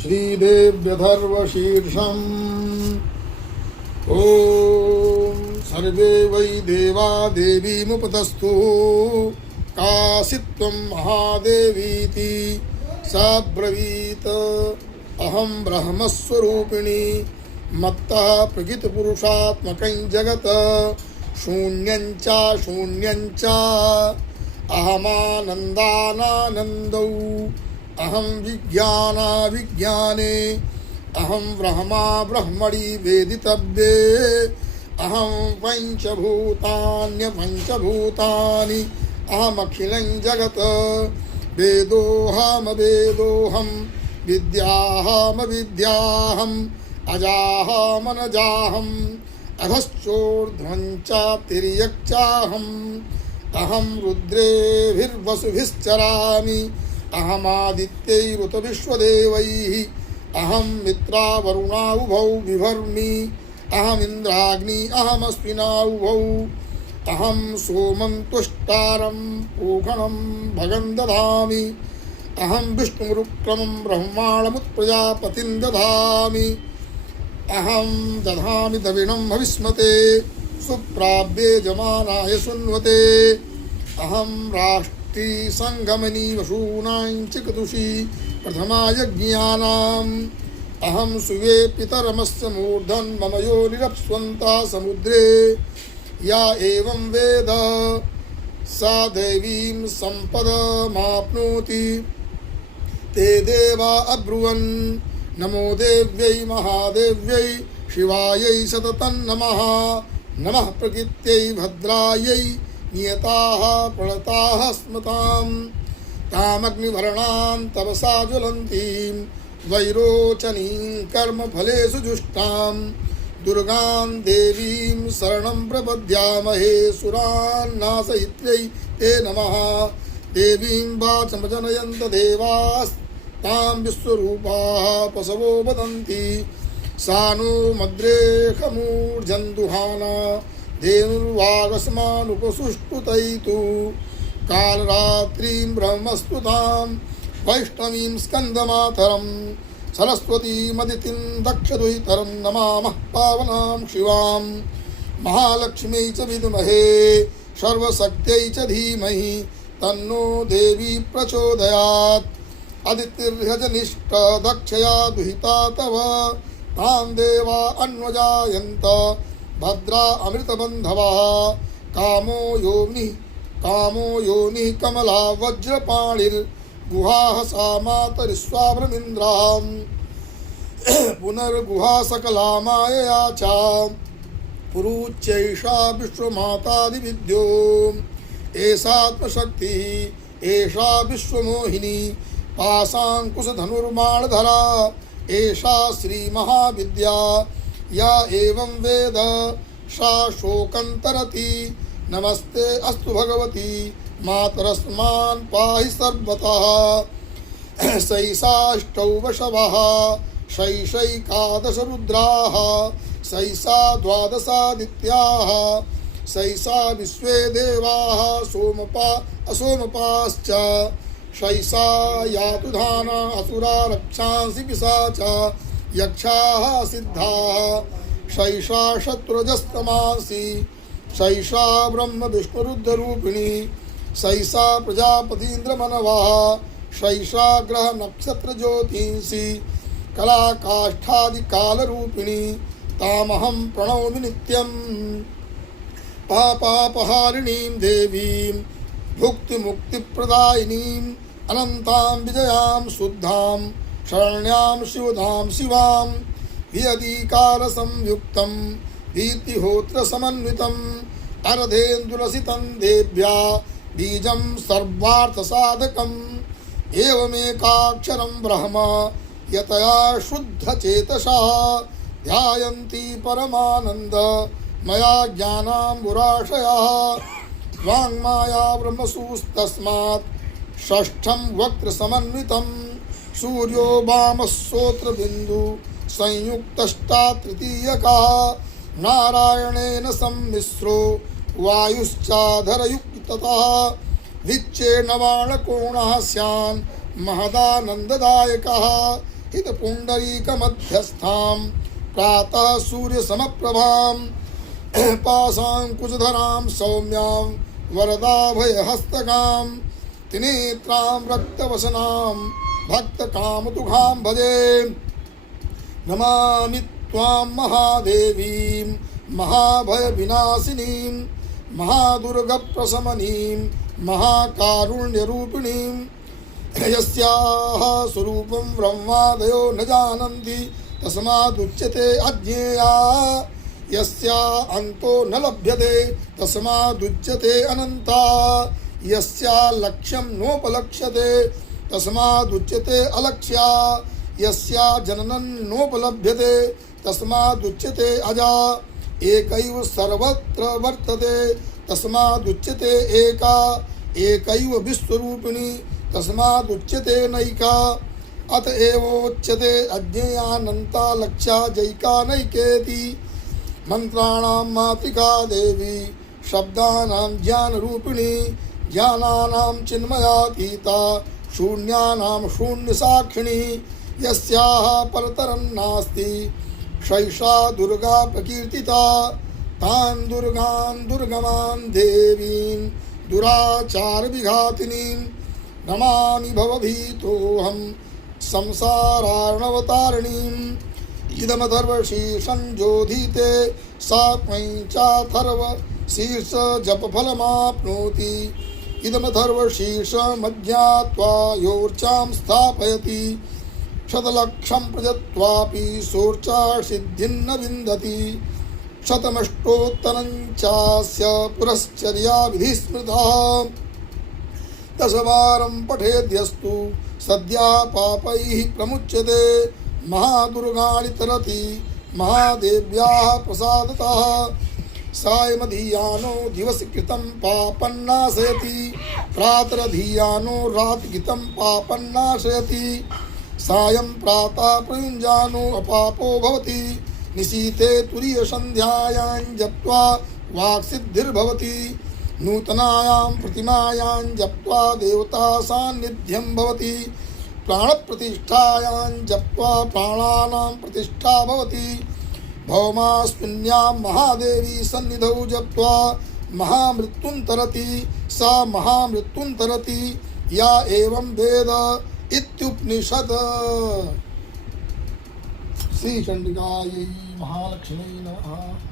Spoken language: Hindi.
श्रीदेव्यधर्वशीर्षम् ॐ सर्वे वै देवा देवीमुपतस्तु कासित्वं महादेवीति सा ब्रवीत अहं ब्रह्मस्वरूपिणी मत्तः प्रकृतपुरुषात्मकं जगत् शून्यञ्च शून्यञ्च अहमानन्दानानन्दौ अहं विज्ञानाविज्ञाने अहं ब्रह्मा ब्रह्मणि वेदितव्ये अहं पञ्चभूतान्यपञ्चभूतानि अहमखिलं जगत् वेदोऽहमवेदोऽहं विद्याहमविद्याहम् अजाहमनजाहम् अधश्चोर्ध्वं चातिर्यक्चाहम् अहं रुद्रेभिर्वसुभिश्चरामि अहमादित्यैरुत विश्वदेवैः अहं मित्रावरुणाउभौ बिभर्मि अहमिन्द्राग्नि अहमश्विनाउभौ अहं सोमं तुष्टारं पूषणं भगं दधामि अहं विष्णुरुक्रमं ब्रह्माणमुत्प्रजापतिं दधामि अहं दधामि दविणं हविष्मते सुप्राप्ये जमानाय सुन्वते अहं राष्ट्री संगमनी वशूनां चिकतुषी प्रथमा यज्ञानाम् अहं सुवे पितरमस्य मूर्धन् मम योनिरप्स्वन्ता समुद्रे या एवं वेद सा देवीं सम्पदमाप्नोति ते देवा अब्रुवन् नमो देव्यै महादेव्यै शिवायै सततं नमः नमः प्रकृत्यै भद्रायै नियताः प्रणताः स्मतां तामग्निभरणां तपसा ज्वलन्तीं वैरोचनीं कर्मफलेषु जुष्टां दुर्गां देवीं शरणं प्रपद्यामहे सुरान् नाशयित्र्यै ते नमः देवीं वाचमजनयन्त देवास्तां विश्वरूपाः पशवो वदन्ति सा नो मद्रेखमूर्जन्दुहाना धेनुर्वागस्मानुपसुष्टुतैतु कालरात्रिं ब्रह्मस्तुतां वैष्णवीं स्कन्दमातरं सरस्वतीमदितिं दक्षदुहितरं नमामः पावनां शिवां महालक्ष्म्यै च विद्महे सर्वशक्त्यै च धीमहि तन्नो देवी प्रचोदयात् अदितिर्ह्यजनिष्ठ दक्षया दुहिता तव तां देवा अन्वजायन्त भद्रा अमृतबन्धवः कामो योनिः कमला वज्रपाणिर्गुहाः सा मातरिस्वाभ्रमिन्द्रां पुनर्गुहा सकला मायया च पुरुच्यैषा विश्वमातादिविद्यो एषात्मशक्तिः एषा विश्वमोहिनी पाशाङ्कुशधनुर्बाणधरा एषा श्रीमहाविद्या या एवं वेद सा शोकन्तरति नमस्ते अस्तु भगवती मातरस्मान् पाहि सर्वतः सैषाष्टौ वशवः सैषैकादश रुद्राः सैषा द्वादशादित्याः सैषा विश्वे देवाः असोमपाश्च सैषा यातुधाना असुरा रक्षांसि पिशाचा यक्षाः सिद्धाः सैषा शत्रुरजस्तमांसि सैषा ब्रह्म विष्णुरुद्ररूपिणी सैषा प्रजापतीन्द्रमनवः सैषा ग्रह नक्षत्र ज्योतिंसि कलाकाष्ठादिकालरूपिणी तामहं प्रणौमि नित्यं पापापहारिणीं देवीं भुक्तिमुक्तिप्रदायिनीम् अनन्तां विजयां शुद्धां शरण्यां शिवदां शिवां वियदिकालसंयुक्तं भीतिहोत्रसमन्वितम् अर्धेन्दुलसितं देव्या बीजं सर्वार्थसाधकम् एवमेकाक्षरं ब्रह्म यतया शुद्धचेतसा ध्यायन्ति परमानन्द मया ज्ञानाम्बुराशयः वाङ्माया ब्रह्मसूस्तस्मात् षष्ठं वक्त्रसमन्वितं सूर्यो वामश्रोत्रबिन्दु संयुक्तष्टा तृतीयकः नारायणेन सम्मिश्रो वायुश्चाधरयुक्ततः विच्छेन्नवाणकोणः स्यान् महदानन्ददायकः हितपुण्डरीकमध्यस्थां प्रातः सूर्यसमप्रभां पाशाङ्कुशधरां सौम्यां वरदाभयहस्तकां त्रिनेत्रां रक्तवसनां भक्तकामतुकां भजे। नमामि त्वां महादेवीं महाभयविनाशिनीं महादुर्गप्रशमनीं महाकारुण्यरूपिणीं यस्याः स्वरूपं ब्रह्मादयो न जानन्ति तस्मादुच्यते अज्ञेया यस्या अन्तो न लभ्यते तस्मादुच्यते अनन्ता यस्या लक्ष्यं नोपलक्ष्यते तस्मादुच्यते अलक्ष्या यस्या जननं नोपलभ्यते तस्मादुच्यते अजा एकैव सर्वत्र वर्तते तस्मादुच्यते एका एकैव विश्वरूपिणी तस्मादुच्यते नैका अतएवोच्यते अज्ञेयानन्ता लक्ष्या जैका नैकेति। मंत्राणां मातृका देवी शब्दानां ज्ञानरूपिणी ज्ञानानां चिन्मयातीता शून्यानां शून्यसाक्षिणी यस्याः परतरं नास्ति शैषा दुर्गा प्रकीर्तिता। तान् दुर्गान् दुर्गमान् देवीन् दुराचारविघातिनीं नमामि भवभीतोऽहं संसारार्णवतारिणीम्। इदमथर्वशीर्षं जोधीते सात्मै चाथर्व शीर्ष जपफलमाप्नोति। इदमथर्वशीर्षमज्ञात्वा योर्चां स्थापयति शतलक्षं प्रजत्वापि सोर्चा सिद्धिं न विन्दति। शतमष्टोत्तरं चास्य पुरश्चर्या विधि स्मृता दशवारं पठेद्यस्तु सद्या पापैः प्रमुच्यते। महादुर्गाणि तरति महादेव्याः प्रसादतः सायमधीयानो दिवसकृतं पापन्नाशयति प्रातरधीयानो रातिकृतं पापन्नाशयति सायं प्रातः प्रयुञ्जानो अपापो भवति निशीथे तुरीयसन्ध्यायां जप्त्वा वाक्सिद्धिर्भवति नूतनायां प्रतिमायां जप्त्वा देवता सान्निध्यं भवति प्राणप्रतिष्ठायां जप्त्वा प्राणानां प्रतिष्ठा भवति भौमास्मिन्यां महादेवी सन्निधौ जप्त्वा महामृत्युं तरति सा महामृत्युं तरति या एवं वेद इत्युपनिषद। श्री चंडिकायै महालक्ष्मी नमः।